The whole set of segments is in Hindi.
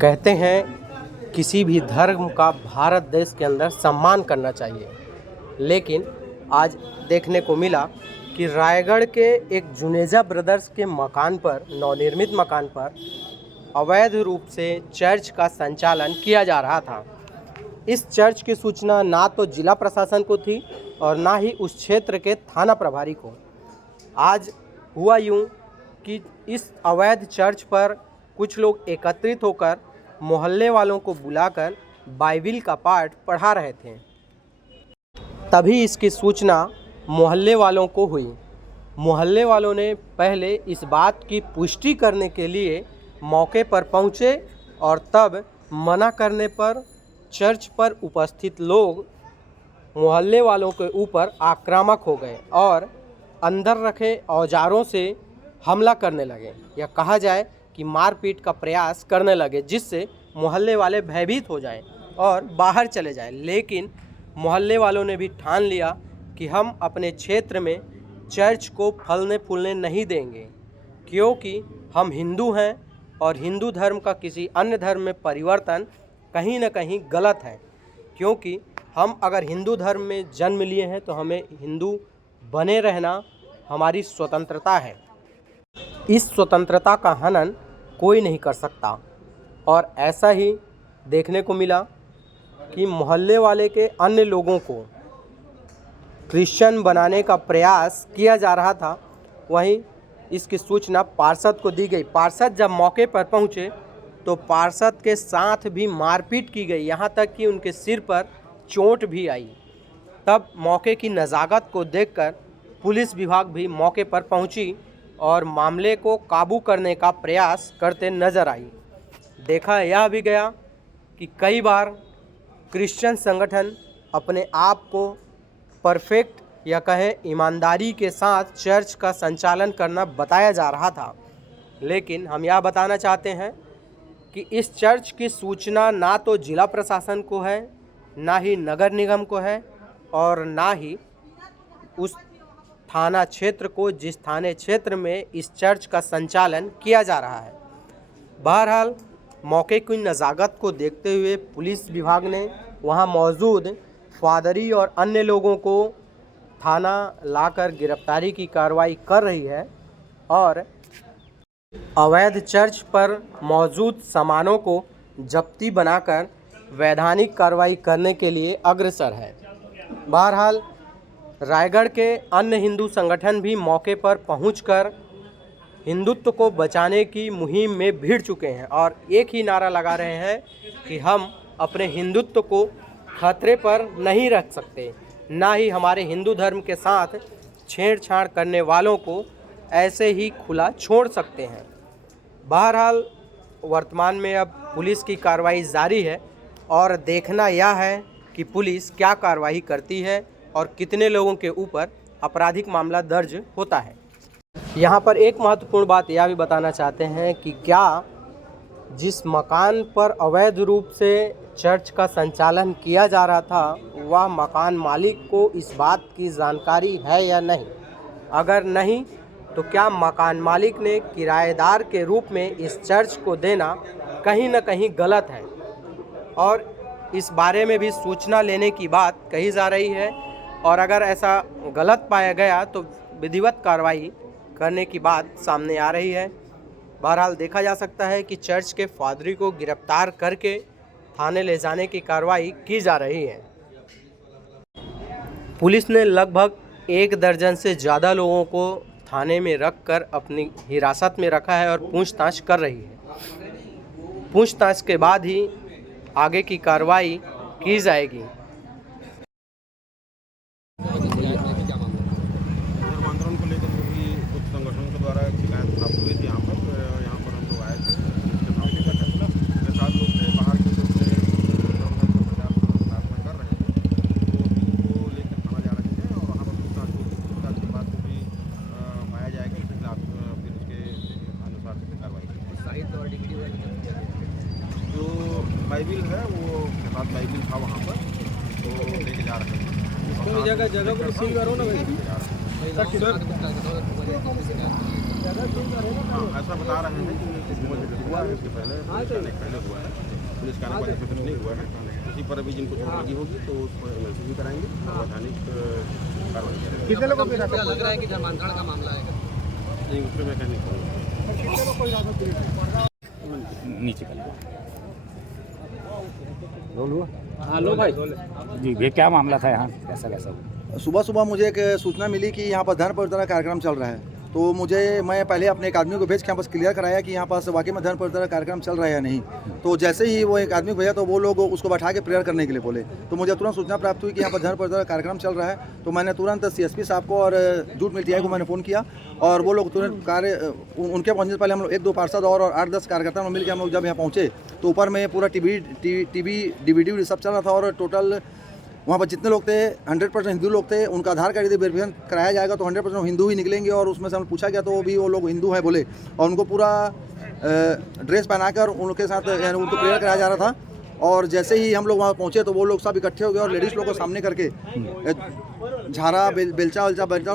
कहते हैं किसी भी धर्म का भारत देश के अंदर सम्मान करना चाहिए, लेकिन आज देखने को मिला कि रायगढ़ के एक जुनेजा ब्रदर्स के मकान पर, नवनिर्मित मकान पर अवैध रूप से चर्च का संचालन किया जा रहा था। इस चर्च की सूचना ना तो जिला प्रशासन को थी और ना ही उस क्षेत्र के थाना प्रभारी को। आज हुआ यूं कि इस अवैध चर्च पर कुछ लोग एकत्रित होकर मोहल्ले वालों को बुलाकर बाइबिल का पाठ पढ़ा रहे थे। तभी इसकी सूचना मोहल्ले वालों को हुई। मोहल्ले वालों ने पहले इस बात की पुष्टि करने के लिए मौके पर पहुंचे और तब मना करने पर चर्च पर उपस्थित लोग मोहल्ले वालों के ऊपर आक्रामक हो गए और अंदर रखे औजारों से हमला करने लगे, या कहा जाए कि मारपीट का प्रयास करने लगे, जिससे मोहल्ले वाले भयभीत हो जाएं और बाहर चले जाएं। लेकिन मोहल्ले वालों ने भी ठान लिया कि हम अपने क्षेत्र में चर्च को फलने फूलने नहीं देंगे, क्योंकि हम हिंदू हैं और हिंदू धर्म का किसी अन्य धर्म में परिवर्तन कहीं न कहीं गलत है। क्योंकि हम अगर हिंदू धर्म में जन्म लिए हैं तो हमें हिंदू बने रहना हमारी स्वतंत्रता है। इस स्वतंत्रता का हनन कोई नहीं कर सकता। और ऐसा ही देखने को मिला कि मोहल्ले वाले के अन्य लोगों को क्रिश्चियन बनाने का प्रयास किया जा रहा था। वहीं इसकी सूचना पार्षद को दी गई। पार्षद जब मौके पर पहुंचे तो पार्षद के साथ भी मारपीट की गई, यहाँ तक कि उनके सिर पर चोट भी आई। तब मौके की नज़ाकत को देखकर पुलिस विभाग भी मौके पर पहुंची और मामले को काबू करने का प्रयास करते नजर आई। देखा यह भी गया कि कई बार क्रिश्चियन संगठन अपने आप को परफेक्ट या कहें ईमानदारी के साथ चर्च का संचालन करना बताया जा रहा था, लेकिन हम यह बताना चाहते हैं कि इस चर्च की सूचना ना तो जिला प्रशासन को है, ना ही नगर निगम को है और ना ही उस थाना क्षेत्र को जिस थाने क्षेत्र में इस चर्च का संचालन किया जा रहा है। बहरहाल मौके की नज़ाकत को देखते हुए पुलिस विभाग ने वहां मौजूद फादरी और अन्य लोगों को थाना लाकर गिरफ्तारी की कार्रवाई कर रही है और अवैध चर्च पर मौजूद सामानों को जब्ती बनाकर वैधानिक कार्रवाई करने के लिए अग्रसर है। बहरहाल रायगढ़ के अन्य हिंदू संगठन भी मौके पर पहुंचकर हिंदुत्व को बचाने की मुहिम में भिड़ चुके हैं और एक ही नारा लगा रहे हैं कि हम अपने हिंदुत्व को खतरे पर नहीं रख सकते, ना ही हमारे हिंदू धर्म के साथ छेड़छाड़ करने वालों को ऐसे ही खुला छोड़ सकते हैं। बहरहाल वर्तमान में अब पुलिस की कार्रवाई जारी है और देखना यह है कि पुलिस क्या कार्रवाई करती है और कितने लोगों के ऊपर आपराधिक मामला दर्ज होता है। यहाँ पर एक महत्वपूर्ण बात यह भी बताना चाहते हैं कि क्या जिस मकान पर अवैध रूप से चर्च का संचालन किया जा रहा था वह मकान मालिक को इस बात की जानकारी है या नहीं। अगर नहीं तो क्या मकान मालिक ने किराएदार के रूप में इस चर्च को देना कहीं न कहीं गलत है और इस बारे में भी सूचना लेने की बात कही जा रही है और अगर ऐसा गलत पाया गया तो विधिवत कार्रवाई करने की बात सामने आ रही है। बहरहाल देखा जा सकता है कि चर्च के फादरी को गिरफ्तार करके थाने ले जाने की कार्रवाई की जा रही है। पुलिस ने लगभग 1 दर्जन से ज़्यादा लोगों को थाने में रखकर अपनी हिरासत में रखा है और पूछताछ कर रही है। पूछताछ के बाद ही आगे की कार्रवाई की जाएगी। संगठनों के द्वारा शिकायत प्राप्त हुई थी यहाँ पर हम लोग आए थे। के साथ लोग थे बाहर के लोग थे, प्रार्थना कर रहे थे, तो उनको लेकर थाना जा रहे थे और वहाँ पर पूछताछ के बाद जो भी पाया जाएगा उसके खिलाफ फिर उसके अनुसार से कार्रवाई की। जो बाइबिल है वो के साथ बाइबिल था वहाँ पर, तो लेके जा रहे थे। जगह पर रिसीव करो ना भाई। हाँ, ऐसा बता रहे हैं कि हुआ है, इसके पहले हुआ है, पुलिस कार्रवाई से कुछ नहीं हुआ है। इसी पर अभी जिनको चोट लगी होगी तो उस पर एमएलसी भी कराएंगे और वैधानिक कार्रवाई करेंगे। कितने लोगों को लग रहा है कि धर्मांतरण का मामला है? नहीं, उस पर मैं कहने नीचे कर लो भाई। जी भैया, क्या मामला था यहाँ, कैसा कैसा हुआ? सुबह सुबह मुझे एक सूचना मिली कि यहाँ पर धर्म परिवर्तन का कार्यक्रम चल रहा है। तो मैं पहले अपने एक आदमी को भेज के यहाँ पर क्लियर कराया कि यहाँ पर वाकई में धर्म परिवर्तन का कार्यक्रम चल रहा है या नहीं। तो जैसे ही वो एक आदमी को भेजा तो वो लोग उसको बैठा के प्रेयर करने के लिए बोले। तो मुझे तुरंत सूचना प्राप्त हुई कि यहाँ पर धर्म परिवर्तन का कार्यक्रम चल रहा है। तो मैंने तुरंत CSP साहब को और जूट मिल टीआई को मैंने फ़ोन किया और वो लोग तुरंत उनके पहुँचने से पहले हम लोग 1-2 पार्षद और 8-10 कार्यकर्ता मिल के हम लोग जब यहाँ पहुँचे तो ऊपर में पूरा टीवी DVD सब चल रहा था और टोटल वहाँ पर जितने लोग थे 100% हिंदू लोग थे। उनका आधार कार्ड यदि वेरिफिकेशन कराया जाएगा तो 100% हिंदू ही निकलेंगे। और उसमें से हम पूछा गया तो भी वो लोग हिंदू हैं बोले और उनको पूरा ड्रेस पहना कर उनके साथ यानी उनको प्रेयर कराया जा रहा था। और जैसे ही हम लोग वहाँ पहुँचे तो वो लोग सब इकट्ठे हो गए और लेडीज़ लोग को सामने करके झाड़ा बेलचा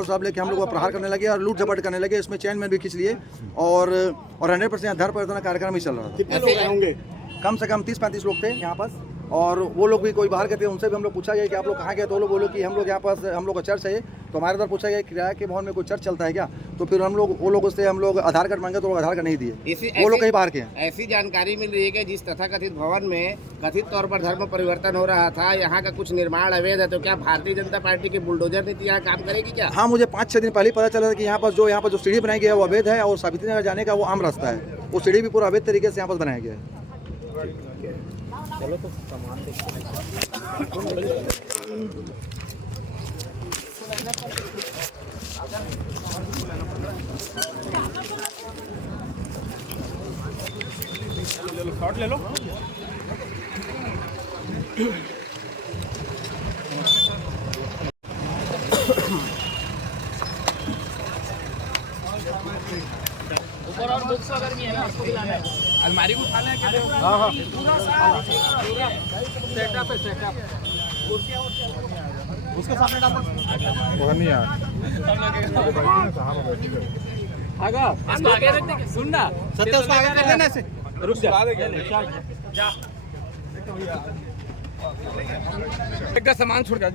सब लेके हम लोग को प्रहार करने लगे और लूट झपट करने लगे। इसमें चैन मैन भी खींच लिए और 100% धर्म परिवर्तन कार्यक्रम ही चल रहा था। कितने लोग होंगे? कम से कम 30-35 लोग थे यहाँ पास। और वो लोग भी कोई बाहर के थे, उनसे भी हम लोग पूछा गया कि आप लोग कहाँ गए। तो वो लोग बोलो कि हम लोग यहाँ पास हम लोग का चर्च है। तो हमारे इधर पूछा गया किराया के भवन में कोई चर्च चलता है क्या। तो फिर वो लोगों से हम लोग आधार कार्ड मांगे तो लोग आधार कार्ड नहीं दिए। वो लोग कहीं बाहर के हैं। ऐसी जानकारी मिल रही है कि जिस तथाकथित भवन में कथित तौर पर धर्म परिवर्तन हो रहा था, यहाँ का कुछ निर्माण अवैध है। तो क्या भारतीय जनता पार्टी की बुलडोजर नीति यहाँ काम करेगी क्या? हाँ, मुझे 5-6 दिन पहले पता चला था कि यहाँ पर जो सीढ़ी बनाई गई है वो अवैध है और सावित्री नगर जाने का वो आम रास्ता है। वो सीढ़ी भी पूरा अवैध तरीके से यहाँ पर बनाया गया है। चलो तो सामान शॉट ले लो। ऊपर और बुक्स अगर भी है ना उसको भी लाना है। अलमारी को उठा लें क्या? हाँ सेटअप है सेटअप। उसके सामने डाल दो। नहीं यार, इसको आगे रख दे। सुन ना सत्य, उसको आगे कर लेना इसे। रुक जा। एक का सामान छोड़ जा।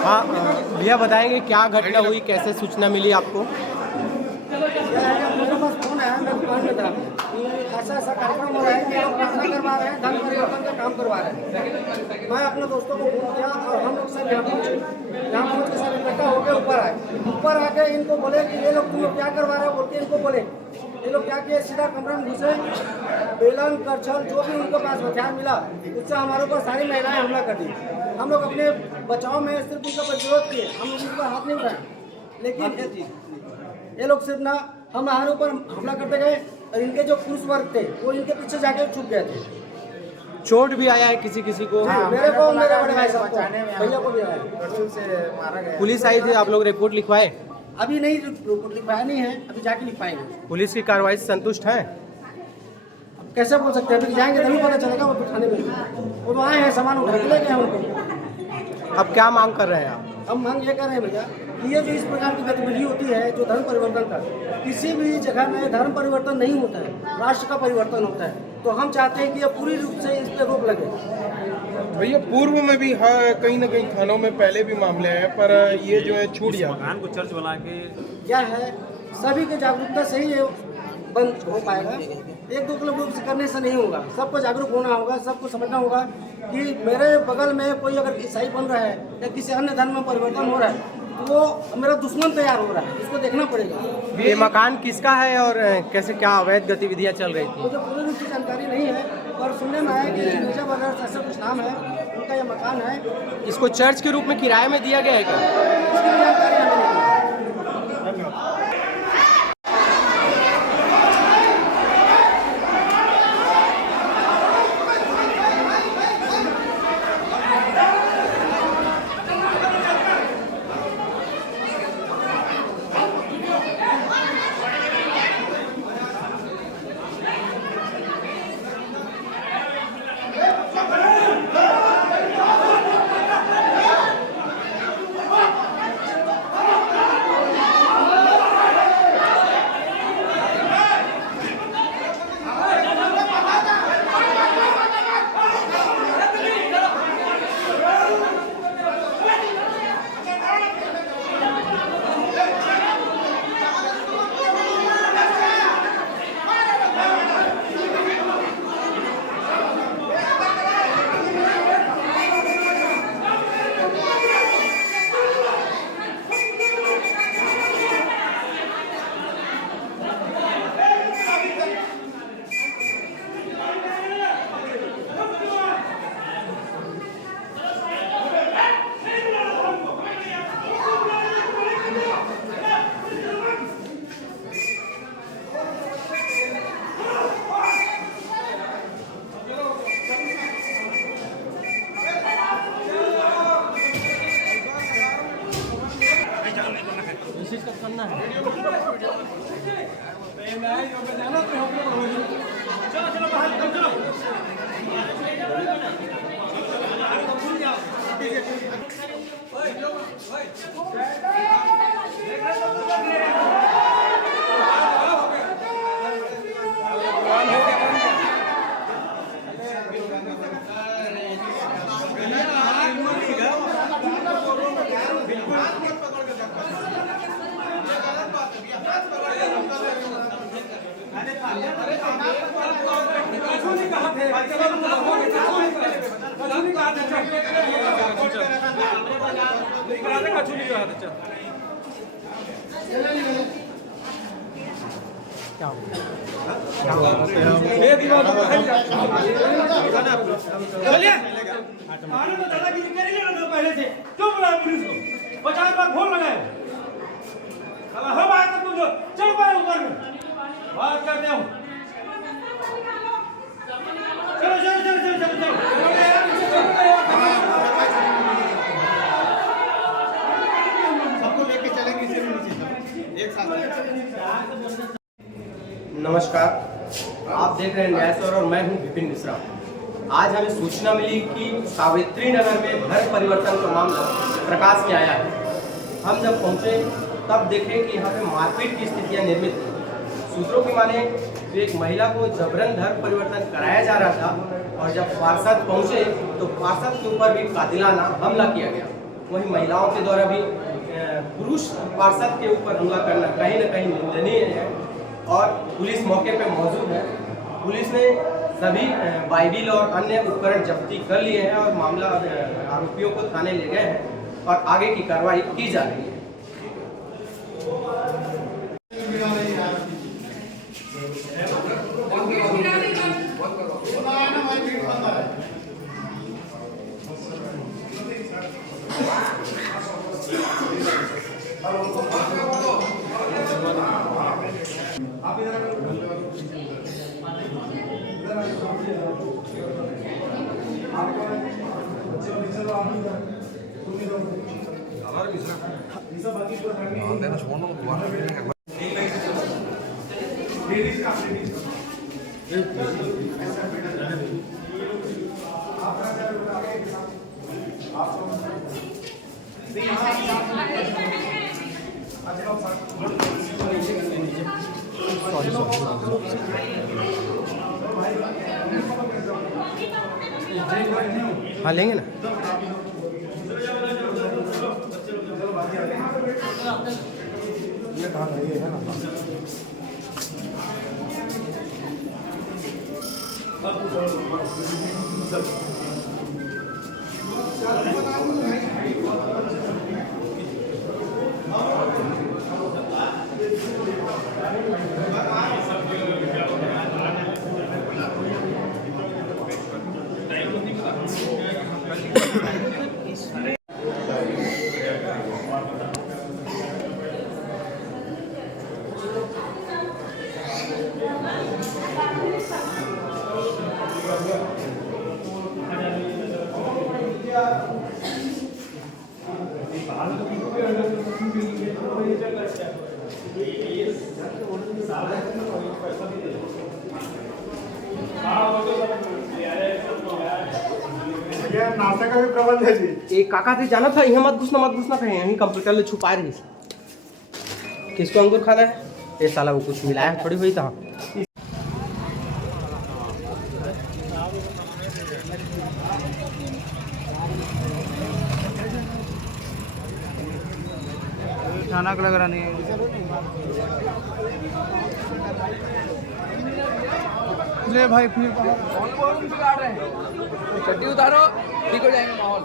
हाँ भैया, बताएंगे क्या घटना हुई, कैसे सूचना मिली आपको? मेरे पास फोन आया, मैं दुकान में था कि ऐसा कार्यक्रम हो रहा है कि लोग प्रार्थना करवा रहे हैं, धर्म परिवर्तन का काम करवा रहे हैं। मैं अपने दोस्तों को फोन किया और हम लोग सब यहाँ पहुँचे। यहाँ पहुँच के सब इकट्ठा होकर ऊपर आके इनको बोले कि ये लोग तुम लोग क्या करवा रहे हो बोल के इनको बोले। ये लोग क्या किए, सीधा कमरे में घुसे, बेलन करछल जो भी उनके पास हथियार मिला उससे हमारे ऊपर सारी महिलाएं हमला कर दी। हम लोग अपने बचाव में सिर्फ उनका प्रतिरोध किए, हम लोग उनका हाथ नहीं उठाए। लेकिन ये लोग सिर्फ ना हमारे ऊपर हमला करते गए और इनके जो पुरुष वर्ग थे वो इनके पीछे जाके छुप गए थे। चोट भी आया है किसी को? मेरे को, मेरे बड़े भाई साहब को, भैया को भी आया। पुलिस आई थी, आप लोग रिपोर्ट लिखवाए? अभी नहीं लिखवाया नहीं है, अभी जाके लिखवाएंगे। पुलिस की कार्रवाई से संतुष्ट हैं? कैसे बोल सकते हैं, अभी जाएंगे तभी पता चलेगा। वो तो थाने में वो तो आए हैं, सामान उठा के ले गए हैं उनको। अब क्या मांग कर रहे हैं आप? हम मांग ये कर रहे हैं भैया, ये जो इस प्रकार की गतिविधि होती है जो धर्म परिवर्तन का, किसी भी जगह में धर्म परिवर्तन नहीं होता है, राष्ट्र का परिवर्तन होता है। तो हम चाहते हैं कि ये पूरी रूप से इस पर रोक लगे। भैया पूर्व में भी हाँ कहीं ना कहीं थानों में पहले भी मामले हैं, पर ये जो है छूट गया। मकान को चर्च बना के क्या है, सभी की जागरूकता से ही ये बंद हो पाएगा। एक दो लोग से करने से नहीं होगा, सबको जागरूक होना होगा, सबको समझना होगा कि मेरे बगल में कोई अगर ईसाई बन रहा है या किसी अन्य धर्म में परिवर्तन हो रहा है तो वो मेरा दुश्मन तैयार हो रहा है, इसको देखना पड़ेगा। ये मकान किसका है और कैसे क्या अवैध गतिविधियां चल रही थी? मुझे पूरी रूप से जानकारी नहीं है, पर सुनने में आया कि जुनेजा ब्रदर्स ऐसा कुछ नाम है, उनका ये मकान है। इसको चर्च के रूप में किराए में दिया गया है क्या? इसकी जानकारी हमें नहीं है। चीज़ का करना है। दादागिरी करेंगे ना पहले से क्यों बुलाया पुलिस को 50 बार फोन लगाए हो बात तुम चलो पाए ऊपर में बात करते हो चलो चलो चलो चलो चलो चलो सबको लेके चलेंगे इसे नीचे एक साथ। नमस्कार, आप देख रहे हैं न्याय सौर और मैं हूं विपिन मिश्रा। आज हमें सूचना मिली कि सावित्री नगर में धर्म परिवर्तन का मामला प्रकाश में आया है। हम जब पहुंचे तब देखे कि यहाँ पे मारपीट की स्थितियाँ निर्मित थी। सूत्रों की माने तो एक महिला को जबरन धर्म परिवर्तन कराया जा रहा था और जब पार्षद पहुंचे तो पार्षद के ऊपर भी कातिलाना हमला किया गया। वहीं महिलाओं के द्वारा भी पुरुष पार्षद के ऊपर हमला करना कहीं न कहीं निंदनीय है और पुलिस मौके पर मौजूद है। पुलिस ने सभी बाइबिल और अन्य उपकरण जब्ती कर लिए हैं और मामला आरोपियों को थाने ले गए हैं और आगे की कार्रवाई की जा रही है। हाँ लेंगे ना। नाश्ता का भी प्रबंध है जी। एक काका से जाना था, यहाँ मत घुसना कहीं, यहीं कंप्यूटर में छुपा रही। किसको अंगूर खाना है? ये साला वो कुछ मिलाया थोड़ी हुई था। थाना का लग रहा नहीं है। ले भाई फिर कौन बिगाड़ रहे हैं? चड्डी उतारो, ठीक हो जाएंगे माहौल।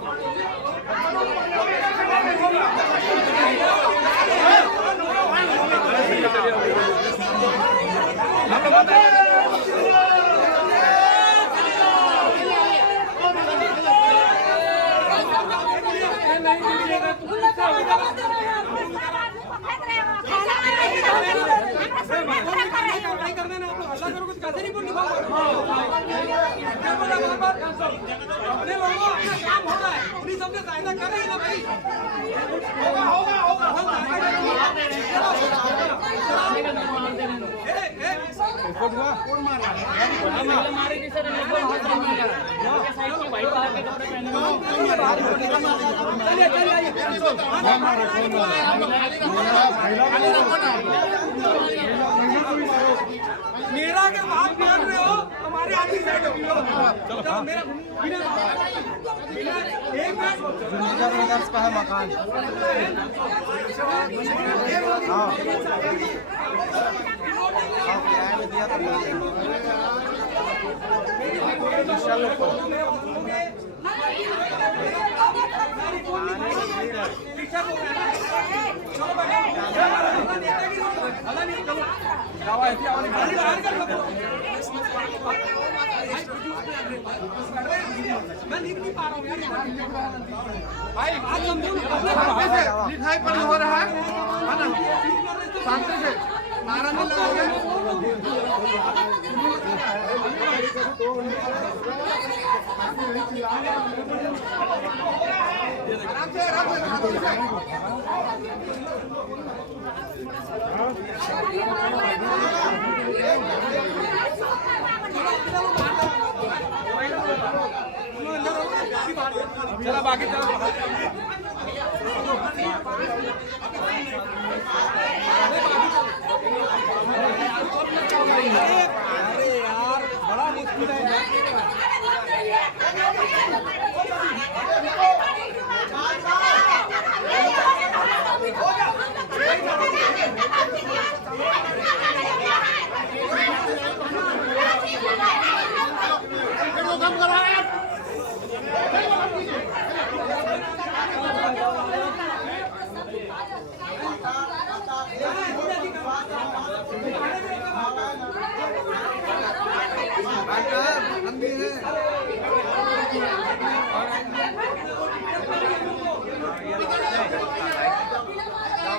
होगा मेरा के बात मान रहे हो, हमारे आदमी साइड हो। चलो मेरा एक मिनट ब्रदर्स का है मकान। हाँ किराए में दिया था। मैं लिख नहीं पा रहा हूँ भाई, लिखाई पढ़ी हो रहा है ना, शांति से नारा नहीं लगाओगे। चला बाकी चलो। अरे यार बड़ा मुश्किल है।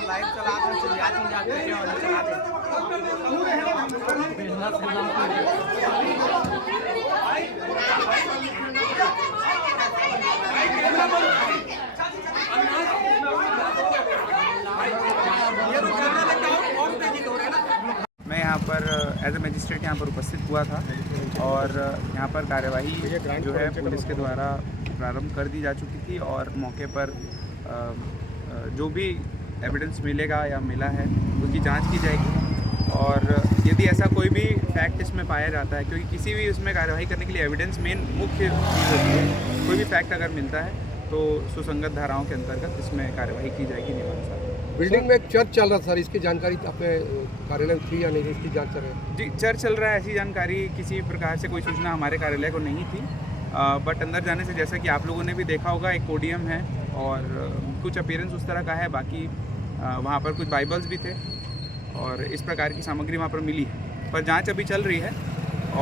लाइव चलाते हैं, मैं यहाँ पर एज ए मजिस्ट्रेट यहाँ पर उपस्थित हुआ था और यहाँ पर कार्यवाही जो है पुलिस के द्वारा प्रारंभ कर दी जा चुकी थी और मौके पर जो भी एविडेंस मिलेगा या मिला है उसकी जांच की जाएगी और यदि ऐसा कोई भी फैक्ट इसमें पाया जाता है, क्योंकि किसी भी उसमें कार्यवाही करने के लिए एविडेंस मेन मुख्य चीज़ होती है, कोई भी फैक्ट अगर मिलता है तो सुसंगत धाराओं के अंतर्गत इसमें कार्यवाही की जाएगी नियमानुसार। बिल्डिंग में एक चर्च चल रहा था सर, इसकी जानकारी अपने कार्यालय में थी या नहीं, इसकी जांच कर रहे हैं? जी, चर्च चल रहा है, ऐसी जानकारी किसी प्रकार से कोई सूचना हमारे कार्यालय को नहीं थी, बट अंदर जाने से जैसा कि आप लोगों ने भी देखा होगा एक पोडियम है और कुछ अपीयरेंस उस तरह का है, बाकी वहाँ पर कुछ बाइबल्स भी थे और इस प्रकार की सामग्री वहाँ पर मिली है, पर जांच अभी चल रही है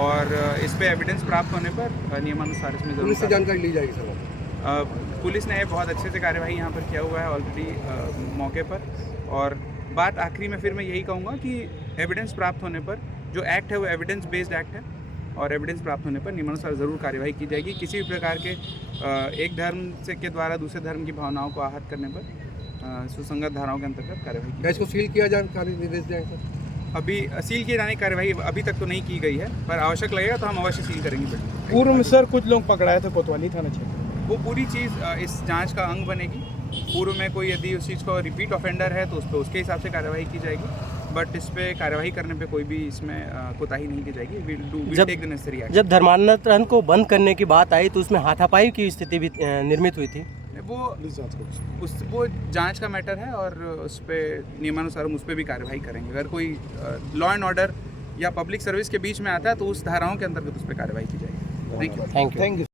और इस पे एविडेंस प्राप्त होने पर नियमानुसार इसमें पुलिस से जानकारी ली जाएगी सर? पुलिस ने बहुत अच्छे से कार्यवाही यहाँ पर किया हुआ है ऑलरेडी मौके पर, और बात आखिरी में फिर मैं यही कहूँगा कि एविडेंस प्राप्त होने पर जो एक्ट है वो एविडेंस बेस्ड एक्ट है और एविडेंस प्राप्त होने पर नियमानुसार ज़रूर कार्यवाही की जाएगी। किसी भी प्रकार के एक धर्म से के द्वारा दूसरे धर्म की भावनाओं को आहत करने पर सुसंगत धाराओं के अंतर्गत कार्यवाही की। इसको सील किया जानकारी निर्देश देंगे सर? अभी सील किए जाने की कार्यवाही अभी तक तो नहीं की गई है, पर आवश्यक लगेगा तो हम अवश्य सील करेंगे। पूर्व में सर कुछ लोग पकड़ाए थे कोतवाली थाना क्षेत्र, वो पूरी चीज़ इस जांच का अंग बनेगी। पूर्व में कोई यदि उस चीज़ को रिपीट ऑफेंडर है तो उस पर उसके हिसाब से कार्यवाही की जाएगी, बट इस पे कार्यवाही करने पे कोई भी इसमें कोताही नहीं की जाएगी। We'll take the necessary action। जब धर्मांतरण को बंद करने की बात आई तो उसमें हाथापाई की स्थिति भी निर्मित हुई थी। वो जांच का मैटर है और उस पर नियमानुसार हम उस पर भी कार्यवाही करेंगे। अगर कोई लॉ एंड ऑर्डर या पब्लिक सर्विस के बीच में आता है तो उस धाराओं के अंतर्गत उस पर कार्यवाही की जाएगी। Thank you.